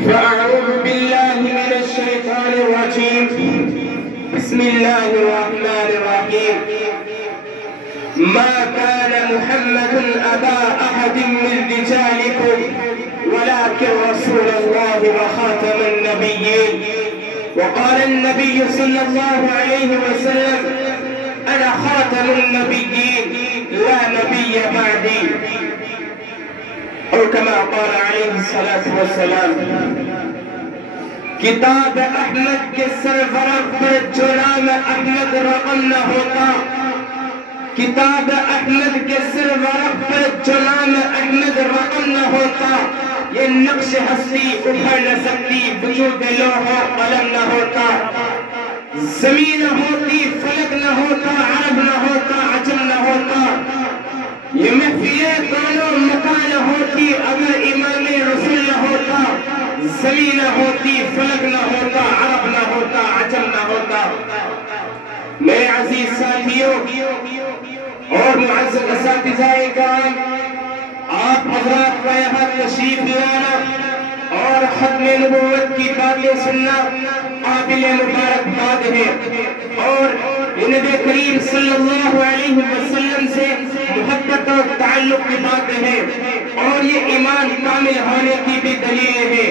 فأعوذ بالله من الشيطان الرجيم. بسم الله الرحمن الرحيم. ما كان محمد أبا أحد من رجالكم ولكن رسول الله وخاتم النبيين. وقال النبي صلى الله عليه وسلم أنا خاتم النبيين لا نبي بعدي، اور كما قال عليه الصلاة والسلام. کتاب احمد کے سرورق پر جو نام احمد رقم نہ ہوتا، کتاب احمد کے سرورق پر جو نام احمد رقم نہ ہوتا، یہ نقش ہستی ابھر نہ سکتی، وجود لوح و قلم نہ ہوتا، زمین نہ ہوتی، فلک نہ ہوتا، عرب نہ ہوتا، عجم نہ ہوتا، یہ محفلیں دونوں مکان نہ ہوتی اگر امام رسول نہ ہوتا، زمین نہ ہوتی، فلک نہ ہوتا، عرب نہ ہوتا، عجم نہ ہوتا. میرے عزیز ساتھیوں اور معزز اساتذہ کرام، آپ حضرات کا یہاں تشریف لانا اور ختم نبوت کی باتیں سننا قابل مبارکباد ہے، اور نبی کریم صلی اللہ علیہ وسلم سے محبت اور تعلق کی باتیں ہیں، اور یہ ایمان کامل ہونے کی بھی دلیل ہے.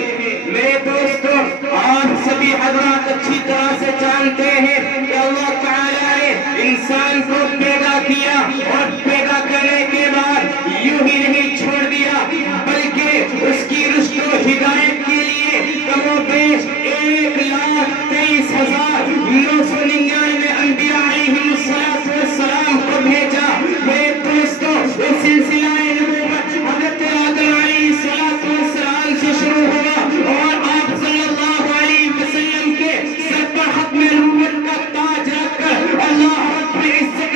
میرے دوستو، آپ سبھی حضرات اچھی طرح سے جانتے ہیں کہ اللہ تعالیٰ نے انسان کو پیدا کیا اور پیدا کرنے کے بعد یوں ہی نہیں چھوڑ دیا، بلکہ اس کی رشد و ہدایت کے لیے کم و بیش 1,23,999 انبیاء علیہم السلام کو بھیجا. میرے دوستو، اس سلسلہ نبوت حضرت آدم علیہ السلام سے شروع ہوا اور آپ صلی اللہ علیہ وسلم کے سر پر ختم نبوت کا تاج رکھ کر اللہ رب العزت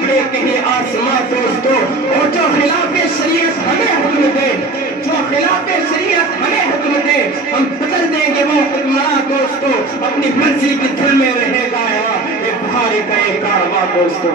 پڑے کہیں آسماں دوستو، اور جو خلاف شریعت ہمیں حکم دے، جو خلاف شریعت ہمیں حکم دے، ہم بدل دیں گے وہ حکمراں دوستو، اپنی مرضی کی دھن میں رہے گا یہ بہار کا ایک کارواں دوستو۔